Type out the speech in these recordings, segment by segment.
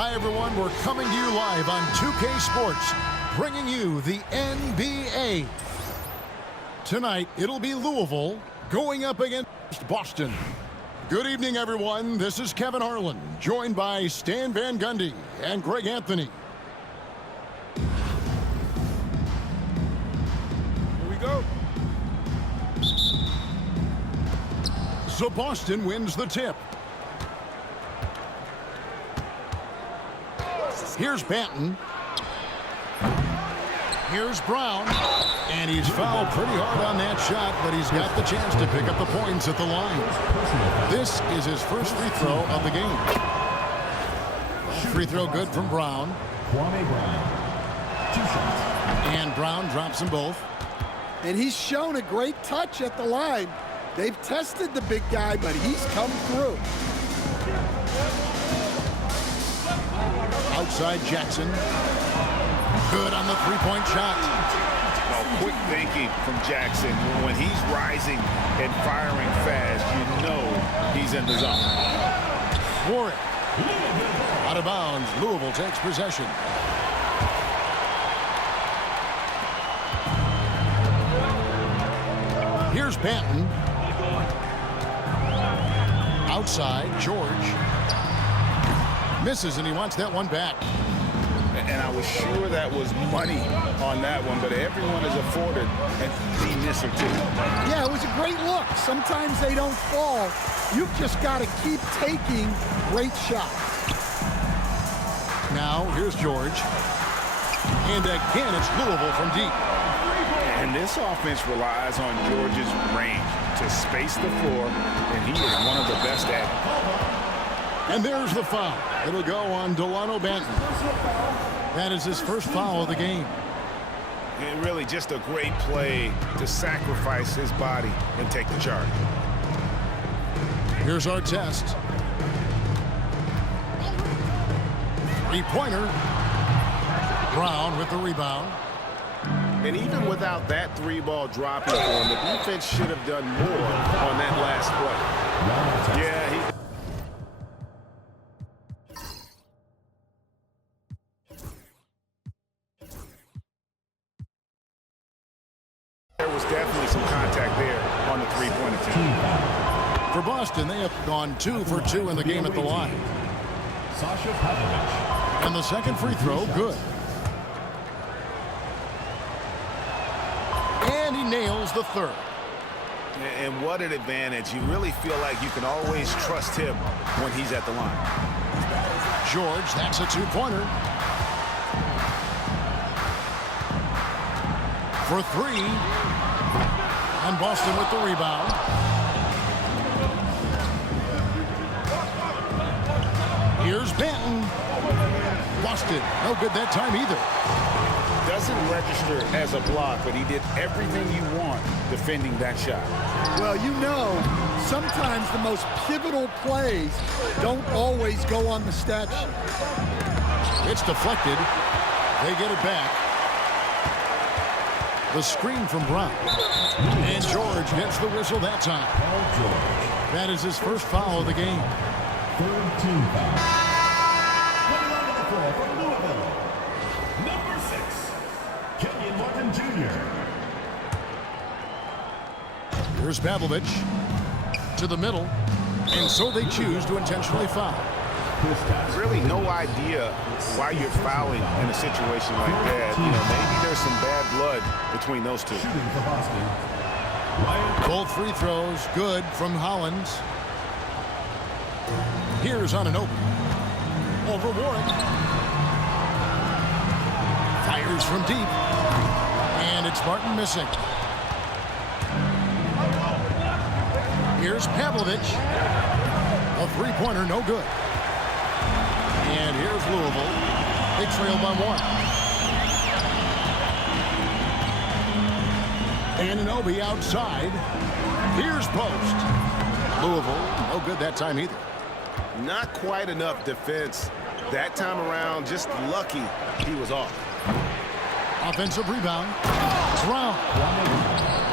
Hi, everyone. We're coming to you live on 2K Sports, bringing you the NBA. Tonight, it'll be Louisville going up against Boston. Good evening, everyone. This is Kevin Harlan, joined by Stan Van Gundy and Greg Anthony. Here we go. So Boston wins the tip. Here's Banton. Here's Brown. And he's fouled pretty hard on that shot, but he's got the chance to pick up the points at the line. This is his first free throw of the game. Free throw good from Brown. And Brown drops them both. And he's shown a great touch at the line. They've tested the big guy, but he's come through. Outside Jackson. Good on the three-point shot. Oh, quick thinking from Jackson. When he's rising and firing fast, you know he's in the zone. Warren. Out of bounds. Louisville takes possession. Here's Banton. Outside, George. Misses, and he wants that one back. And I was sure that was money on that one, but everyone is afforded an easy miss or two. Yeah, it was a great look. Sometimes they don't fall. You've just got to keep taking great shots. Now, here's George. And again, it's Louisville from deep. And this offense relies on George's range to space the floor, and he is one of the best at it. And there's the foul. It'll go on Delano Banton. That is his first foul of the game. And really just a great play to sacrifice his body and take the charge. Here's our test. Three-pointer. Brown with the rebound. And even without that three-ball dropping for him, the defense should have done more on that last play. Yeah, there was definitely some contact there on the three-point attempt. For Boston, they have gone 2 for 2 in the game at the line. And the second free throw, good. And he nails the third. And what an advantage. You really feel like you can always trust him when he's at the line. George, that's a two-pointer. For three. And Boston with the rebound. Here's Banton. Boston, no good that time either. Doesn't register as a block, but he did everything you want defending that shot. Well, you know, sometimes the most pivotal plays don't always go on the stat sheet. It's deflected. They get it back. The screen from Brown. And George gets the whistle that time. That is his first foul of the game. Third team foul. From Louisville, number 6, Kenyon Martin Jr. Here's Pavlovich to the middle. And so they choose to intentionally foul. Really no idea why you're fouling in a situation like that. You know, maybe there's some bad blood between those two. Shooting for Boston. Both free throws good from Hollins. Here's Anunoby. Over Warren. Fires from deep. And it's Martin missing. Here's Pavlovich. A three-pointer, no good. And here's Louisville. They trail by 1. Anunoby outside. Here's post. Louisville, no good that time either. Not quite enough defense that time around. Just lucky he was off. Offensive rebound. Brown.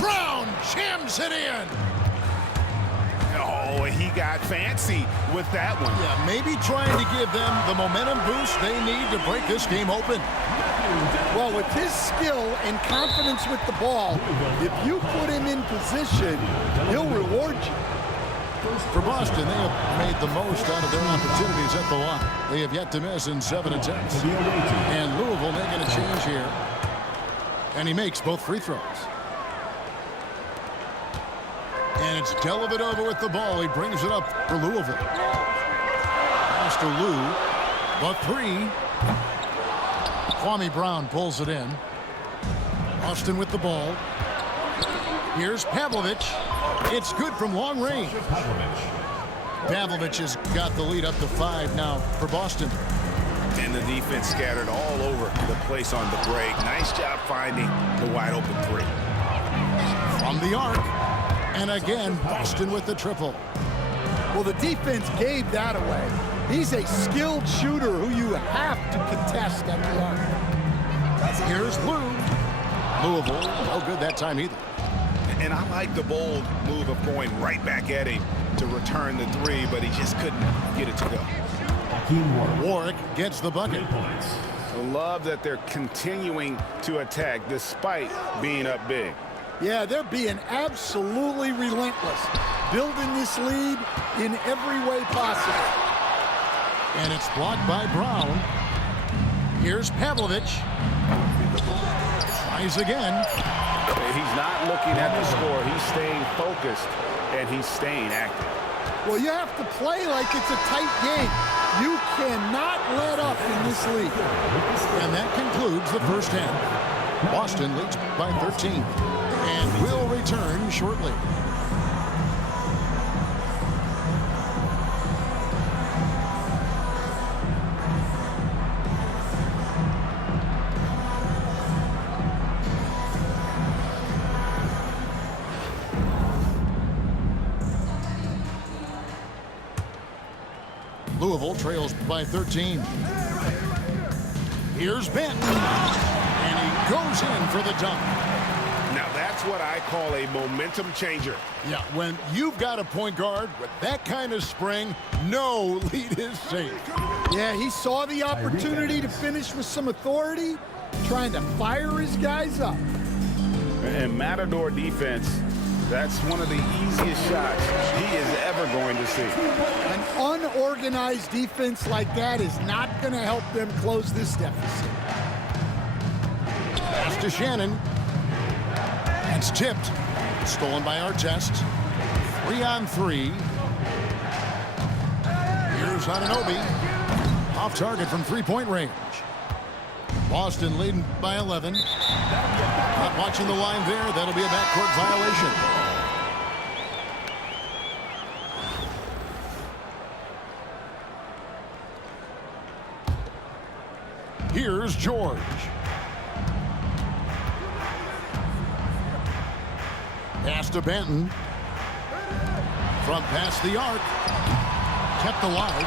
Brown jams it in. Oh, Oh, he got fancy with that one. Yeah, maybe trying to give them the momentum boost they need to break this game open. Well, with his skill and confidence with the ball, if you put him in position, he'll reward you. For Boston, they have made the most out of their opportunities at the line. They have yet to miss in 7 attempts. And Louisville making a change here. And he makes both free throws. And it's Dellavedova with the ball. He brings it up for Louisville. Pass to Lou. The three. Kwame Brown pulls it in. Austin with the ball. Here's Pavlovic. It's good from long range. Pavlovic has got the lead up to 5 now for Boston. And the defense scattered all over the place on the break. Nice job finding the wide open three. From the arc. And again, Boston with the triple. Well, the defense gave that away. He's a skilled shooter who you have to contest at the arc. Here's Lou. Louisville, no good that time either. And I like the bold move of going right back at him to return the three, but he just couldn't get it to go. Warwick gets the bucket. I love that they're continuing to attack despite being up big. Yeah, they're being absolutely relentless, building this lead in every way possible. And it's blocked by Brown. Here's Pavlovic. Tries again. He's not looking at the score. He's staying focused, and he's staying active. Well, you have to play like it's a tight game. You cannot let up in this league. And that concludes the first half. Boston leads by 13 and will return shortly. Louisville trails by 13. Here's Benton, and he goes in for the dunk. Now that's what I call a momentum changer. Yeah, when you've got a point guard with that kind of spring, no lead is safe. Yeah, he saw the opportunity to finish with some authority, trying to fire his guys up. And Matador defense, that's one of the easiest shots he is ever going to see. An unorganized defense like that is not going to help them close this deficit. Pass to Shannon. It's tipped. Stolen by Artest. 3-on-3. Here's Anunoby. Off target from three-point range. Boston leading by 11. Not watching the line there. That'll be a backcourt violation. Here's George. Pass to Benton. From past the arc. Kept alive.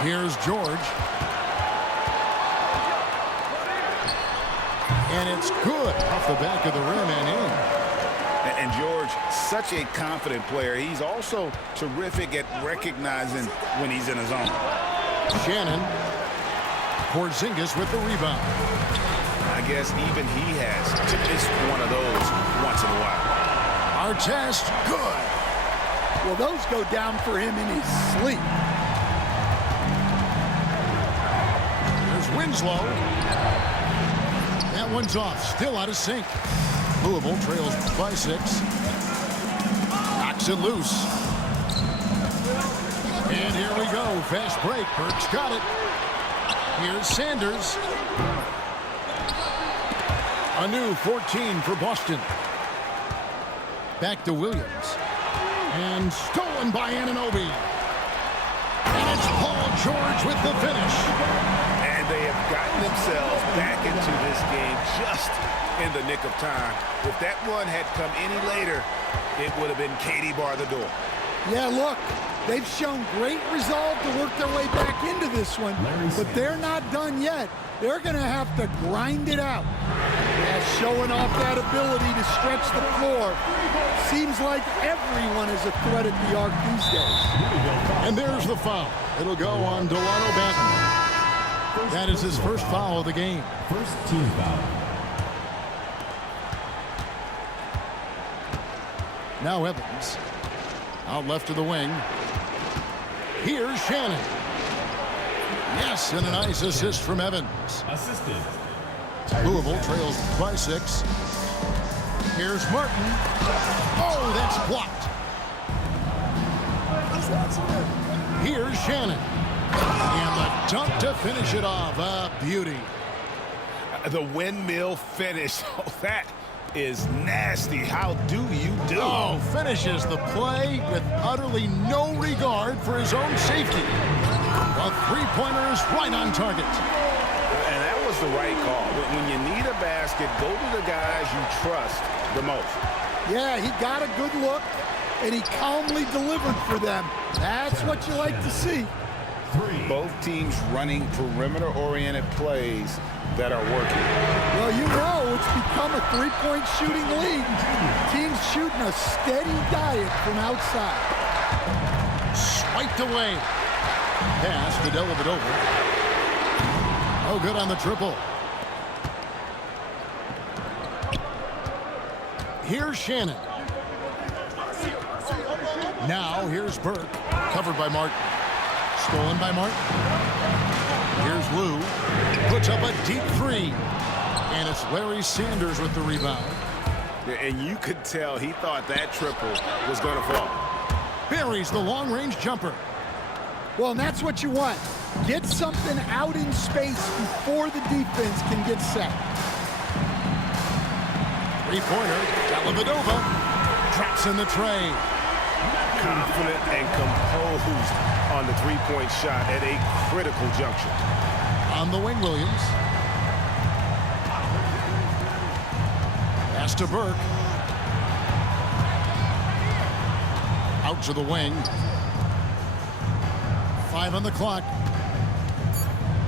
Here's George. And it's good off the back of the rim and in. And George, such a confident player. He's also terrific at recognizing when he's in his zone. Shannon. Porzingis with the rebound. I guess even he has to miss one of those once in a while. Artest, good. Well, those go down for him in his sleep. There's Winslow. That one's off, still out of sync. Louisville trails by 6. Knocks it loose. And here we go, fast break. Burke's got it. Here's Sanders. A new 14 for Boston. Back to Williams. And stolen by Anunoby. And it's Paul George with the finish. And they have gotten themselves back into this game just in the nick of time. If that run had come any later, it would have been Katie bar the door. Yeah, look, they've shown great resolve to work their way back into this one, but they're not done yet. They're going to have to grind it out. Yeah, showing off that ability to stretch the floor. Seems like everyone is a threat at the arc these days. And there's the foul. It'll go on Delano Banton. That is his first foul of the game. First team foul. Now Evans. Out left to the wing. Here's Shannon. Yes, and a nice assist from Evans. Assisted. Louisville trails by 6. Here's Martin. Oh, that's blocked. Here's Shannon. And the dunk to finish it off. A beauty. The windmill finish. Oh, that is nasty. How do you do? Oh, finishes the play with utterly no regard for his own safety. A three-pointer is right on target. And that was the right call. When you need a basket, go to the guys you trust the most. Yeah, he got a good look, and he calmly delivered for them. That's what you like to see. Both teams running perimeter-oriented plays that are working. Well, you know it's become a three-point shooting league. Teams shooting a steady diet from outside. Swiped away. Pass to Dellavedova. Oh, good on the triple. Here's Shannon. Now here's Burke. Covered by Martin. Stolen by Martin. Here's Lou. Puts up a deep three. And it's Larry Sanders with the rebound. And you could tell he thought that triple was going to fall. Buries the long-range jumper. Well, and that's what you want. Get something out in space before the defense can get set. Three-pointer. Dellavedova. Drops in the tray. Confident and composed on the three-point shot at a critical juncture. On the wing, Williams. Pass to Burke. Out to the wing. 5 on the clock.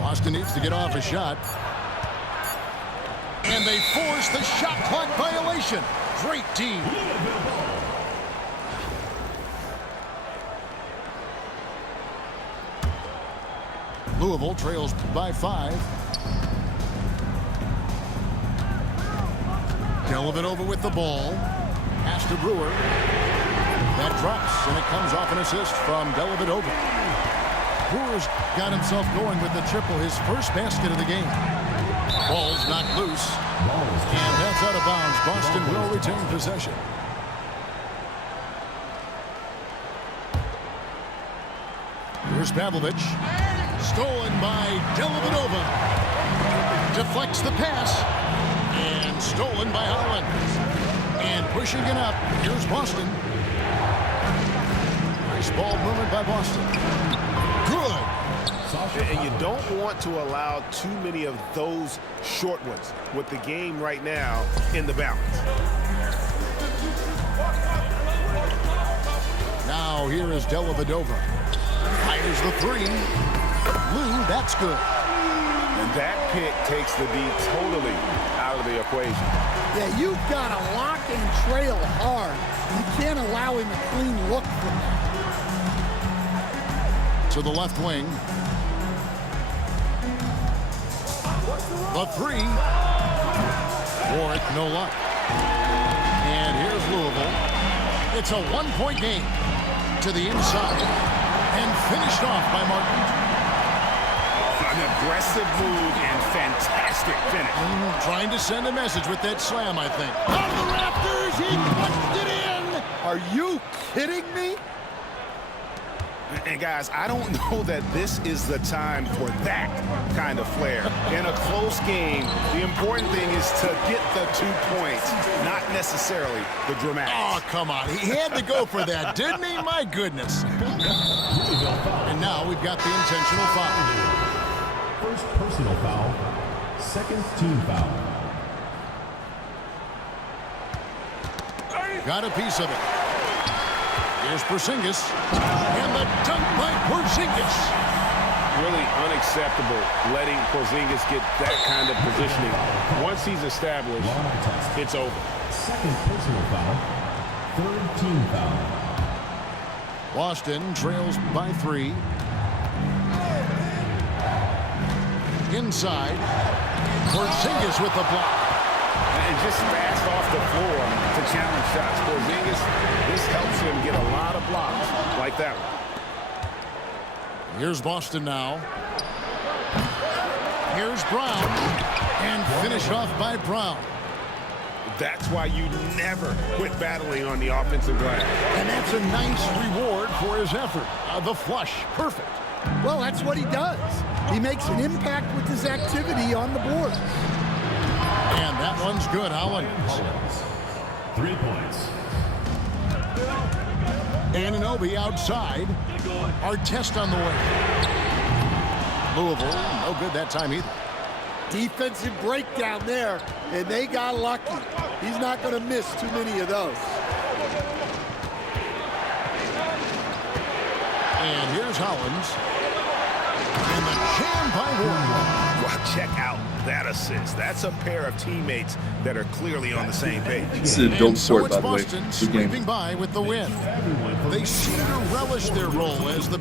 Boston needs to get off a shot. And they force the shot clock violation. Great D. Louisville trails by 5. Dellavedova with the ball. Pass to Brewer. That drops, and it comes off an assist from Dellavedova. Brewer's got himself going with the triple, his first basket of the game. Ball's knocked loose. And that's out of bounds. Boston will retain possession. Here's Pavlovich. Stolen by Dellavedova. Deflects the pass. And stolen by Holland. And pushing it up. Here's Boston. Nice ball movement by Boston. Good. And you don't want to allow too many of those short ones with the game right now in the balance. Now here is Dellavedova. Fires the three. Lou, that's good. And that pick takes the D totally out of the equation. Yeah, you've got to lock and trail hard. You can't allow him a clean look from that. To the left wing. The three. Warwick, no luck. And here's Louisville. It's a one-point game. To the inside. And finished off by Martin. An aggressive move and fantastic finish. Trying to send a message with that slam, I think. On the Raptors, he punched it in. Are you kidding me? And guys, I don't know that this is the time for that kind of flair. In a close game, the important thing is to get the 2 points, not necessarily the dramatics. Oh, come on. He had to go for that, didn't he? My goodness. And now we've got the intentional foul. First personal foul. Second team foul. Got a piece of it. Here's Porzingis. And the dunk by Porzingis. really unacceptable letting Porzingis get that kind of positioning. Once he's established, it's over. Second personal foul. Third team foul. Boston trails by 3. Inside. Porzingis with the block. And just fast off the floor to challenge shots. Porzingis, this helps him get a lot of blocks like that one. Here's Boston now. Here's Brown. And finished off by Brown. That's why you never quit battling on the offensive glass. And that's a nice reward for his effort. The flush. Perfect. Well, that's what he does. He makes an impact with his activity on the board. And that one's good, Howland. 3 points. Anunoby outside. Artest on the way. Louisville, no good that time either. Defensive breakdown there, and they got lucky. He's not going to miss too many of those. And here's Hollins. And the jam by Ward. Well, check out that assist. That's a pair of teammates that are clearly on the same page. This is a dope And so sport, it's by the way. Boston Good game. sweeping by with the win. They seem to relish their role as the